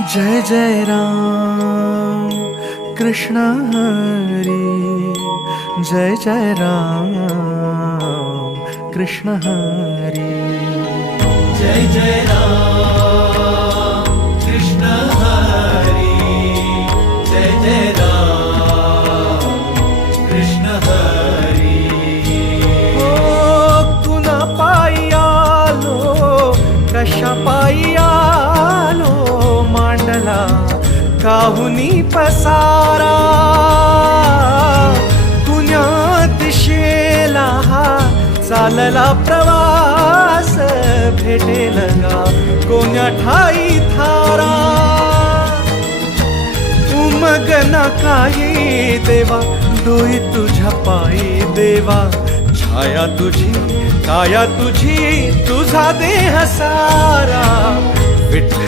जय जय राम कृष्ण हरी, जय जय राम कृष्ण हरी, जय जय राम कृष्ण हरी, जय जय राम कृष्ण हरी. ओ कुणा पायी आलो, कशा पायी आलो, मांडला काहुनी पसारा, कुण्या दिशेला हा चालला प्रवास, भेटेल गा कोण्या ठाई थारा. उमगना काही देवा, डोई तुझ्या पायी देवा, छाया तुझी काया तुझी, तुझा देह सारा. विठ्ठल